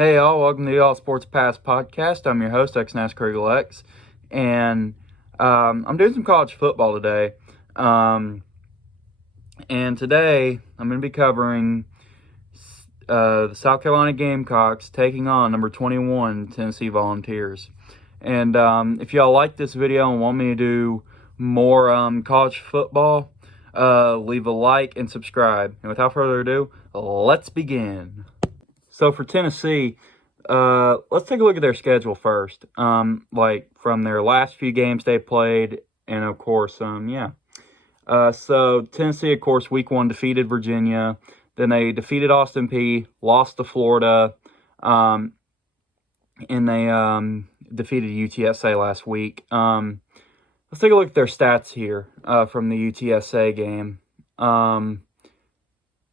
Hey y'all, welcome to the All Sports Pass podcast. I'm your host, X-NASCAR Eagle X, and I'm doing some college football today. And today I'm going to be covering the South Carolina Gamecocks taking on number 21 Tennessee Volunteers. And if y'all like this video and want me to do more college football, leave a like and subscribe. And without further ado, let's begin. So for Tennessee, let's take a look at their schedule first. Like from their last few games they played, and of course, so Tennessee, of course, week 1 defeated Virginia. Then they defeated Austin Peay, lost to Florida, and they defeated UTSA last week. Let's take a look at their stats here from the UTSA game.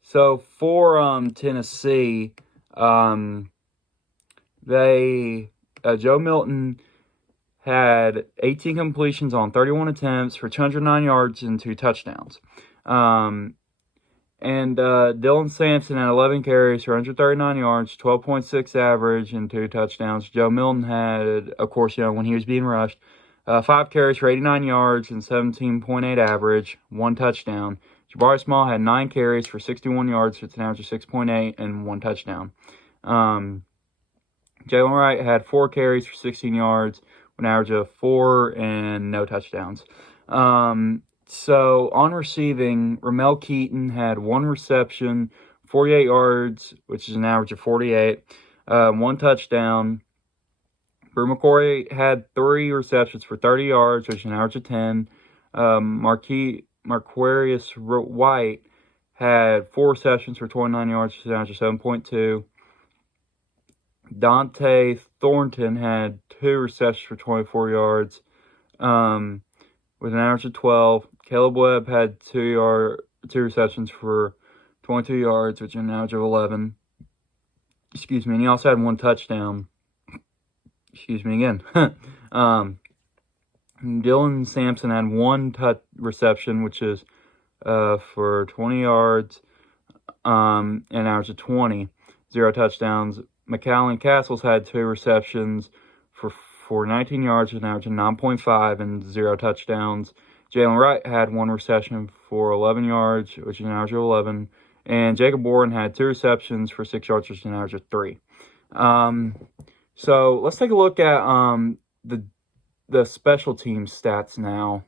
So for Tennessee, Joe Milton had 18 completions on 31 attempts for 209 yards and 2 touchdowns. And Dylan Sampson had 11 carries for 139 yards, 12.6 average, and 2 touchdowns. Joe Milton had, of course, when he was being rushed, 5 carries for 89 yards and 17.8 average, 1 touchdown. Jabari Small had 9 carries for 61 yards, for an average of 6.8, and 1 touchdown. Jalen Wright had 4 carries for 16 yards, an average of 4, and no touchdowns. So on receiving, Ramel Keaton had 1 reception, 48 yards, which is an average of 48, 1 touchdown. Brew McCoy had 3 receptions for 30 yards, which is an average of 10. Marquarius White had 4 receptions for 29 yards, which is an average of 7.2. Dante Thornton had 2 receptions for 24 yards, with an average of 12. Caleb Webb had 2 receptions for 22 yards, which is an average of 11. And he also had 1 touchdown. Dylan Sampson had 1 reception, which is for 20 yards, and an average of 20. 0 touchdowns. McAllen Castles had 2 receptions for 19 yards, with an average of 9.5, and 0 touchdowns. Jalen Wright had 1 reception for 11 yards, which is an average of 11. And Jacob Warren had 2 receptions for 6 yards, which is an average of 3. So let's take a look at the special team stats now.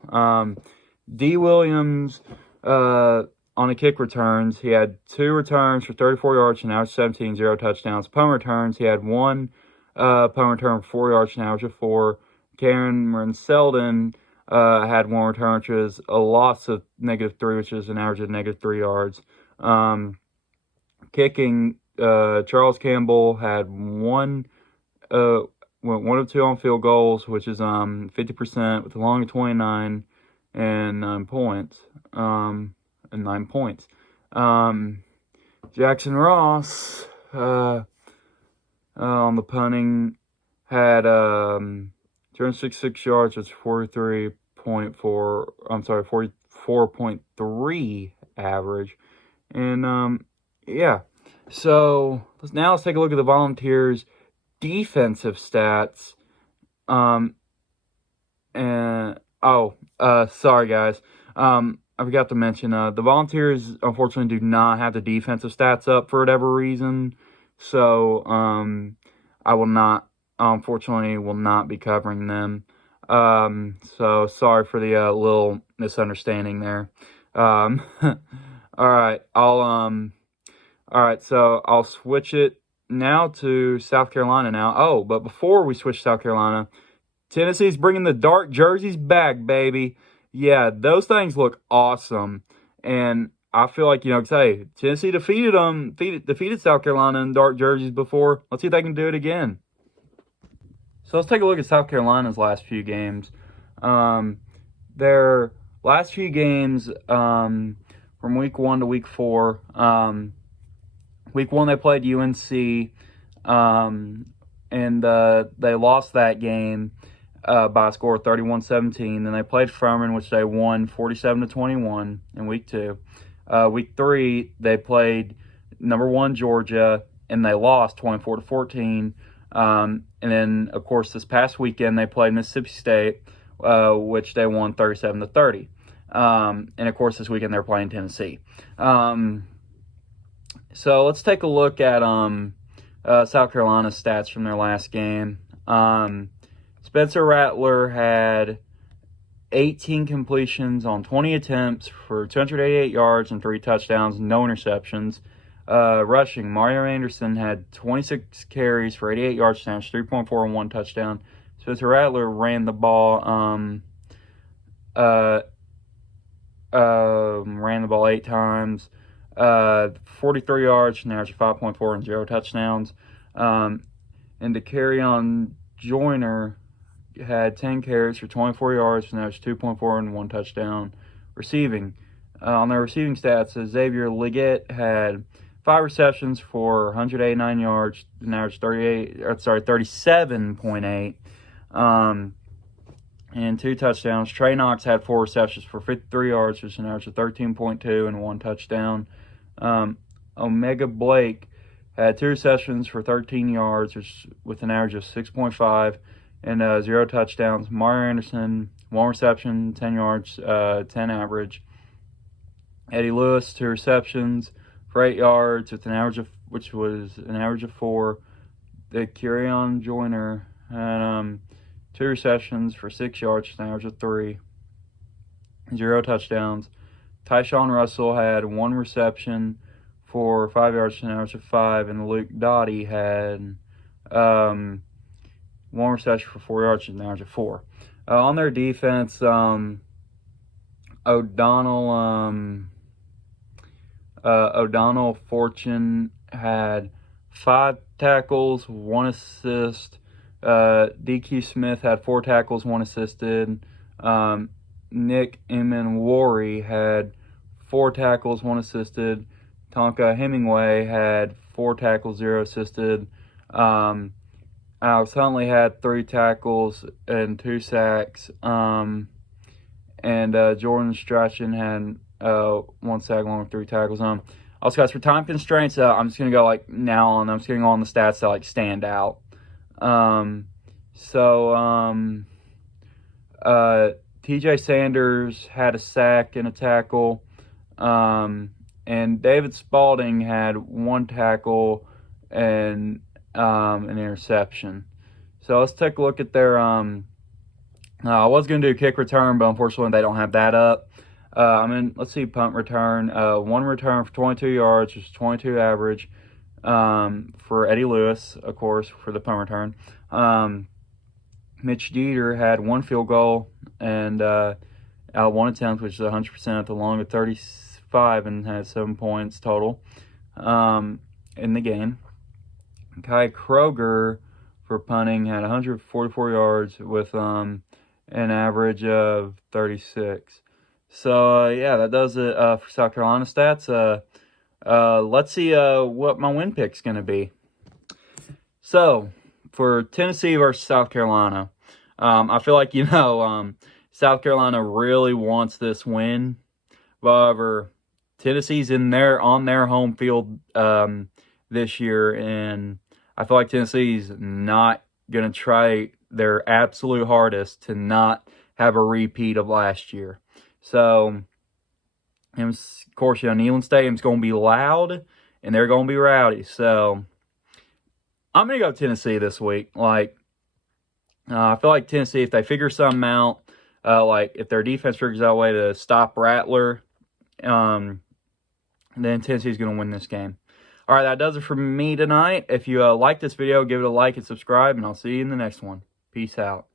D. Williams, on the kick returns, he had 2 returns for 34 yards, an average of 17, 0 touchdowns. Punt returns, he had 1 punt return for 4 yards, an average of 4. Cameron Selden had 1 return, which is a loss of -3, which is an average of -3 yards. Kicking, Charles Campbell had 1 of 2 on field goals, which is 50%, with a long of 29 and 9 points. Jackson Ross on the punting had 266 yards, which is 44.3 average. And so let's take a look at the Volunteers' defensive stats. Sorry guys. I forgot to mention, the Volunteers, unfortunately, do not have the defensive stats up for whatever reason. So, I will not be covering them. So sorry for the little misunderstanding there. Alright, so I'll switch it now to South Carolina now. Oh, but before we switch to South Carolina, Tennessee's bringing the dark jerseys back, baby. Yeah, those things look awesome. And I feel like, Tennessee defeated South Carolina in dark jerseys before. Let's see if they can do it again. So let's take a look at South Carolina's last few games. Their last few games from week 1 to week 4. Week 1 they played UNC, and they lost that game by a score of 31-17. Then they played Furman, which they won 47-21 in week 2. Week 3, they played number 1 Georgia, and they lost 24-14. And then, of course, this past weekend they played Mississippi State, which they won 37-30. And of course, this weekend they're playing Tennessee. So let's take a look at South Carolina's stats from their last game. Spencer Rattler had 18 completions on 20 attempts for 288 yards and 3 touchdowns, no interceptions. Rushing, Mario Anderson had 26 carries for 88 yards, 3.4 and 1 touchdown. Spencer Rattler ran the ball 8 times, 43 yards, an average of 5.4 and 0 touchdowns. And Dakereon Joyner had 10 carries for 24 yards, an average of 2.4 and 1 touchdown. Receiving, on their receiving stats, Xavier Legette had 5 receptions for 189 yards, an average 37.8, and 2 touchdowns. Trey Knox had 4 receptions for 53 yards, which is an average of 13.2 and 1 touchdown. Omega Blake had 2 receptions for 13 yards, with an average of 6.5 and 0 touchdowns. Mario Anderson, 1 reception, 10 yards, 10 average. Eddie Lewis, 2 receptions for 8 yards, with an average of 4. Dakereon Joyner had 2 receptions for 6 yards, an average of 3, 0 touchdowns. Tyshawn Russell had 1 reception for 5 yards, an average of 5, and Luke Dottie had 1 reception for 4 yards, an average of 4. On their defense, O'Donnell Fortune had 5 tackles, 1 assist. DQ Smith had 4 tackles, 1 assisted. Nick Emenwari had 4 tackles, 1 assisted. Tonka Hemingway had 4 tackles, 0 assisted. Alex Huntley had 3 tackles and 2 sacks. And Jordan Strachan had 1 sack along with 3 tackles. Also, guys, for time constraints, I'm just going to go I'm just going to go on the stats that stand out. TJ Sanders had a sack and a tackle. And David Spalding had 1 tackle and an interception. So let's take a look at their I was going to do kick return, but unfortunately they don't have that up. Let's see, punt return. 1 return for 22 yards, which is 22 average, for Eddie Lewis, of course, for the punt return. Mitch Dieter had 1 field goal and 1 attempt, which is 100% at the long of 35, and had 7 points total in the game. Kai Kroger for punting had 144 yards with an average of 36. So, that does it for South Carolina stats. Let's see what my win pick's going to be. So, for Tennessee versus South Carolina, I feel like, South Carolina really wants this win. However, Tennessee's on their home field this year, and I feel like Tennessee's not going to try their absolute hardest to not have a repeat of last year. So, of course, Neyland Stadium's going to be loud, and they're going to be rowdy. So, I'm going to go Tennessee this week. I feel like Tennessee, if they figure something out, if their defense figures out a way to stop Rattler, then Tennessee's going to win this game. All right, that does it for me tonight. If you like this video, give it a like and subscribe, and I'll see you in the next one. Peace out.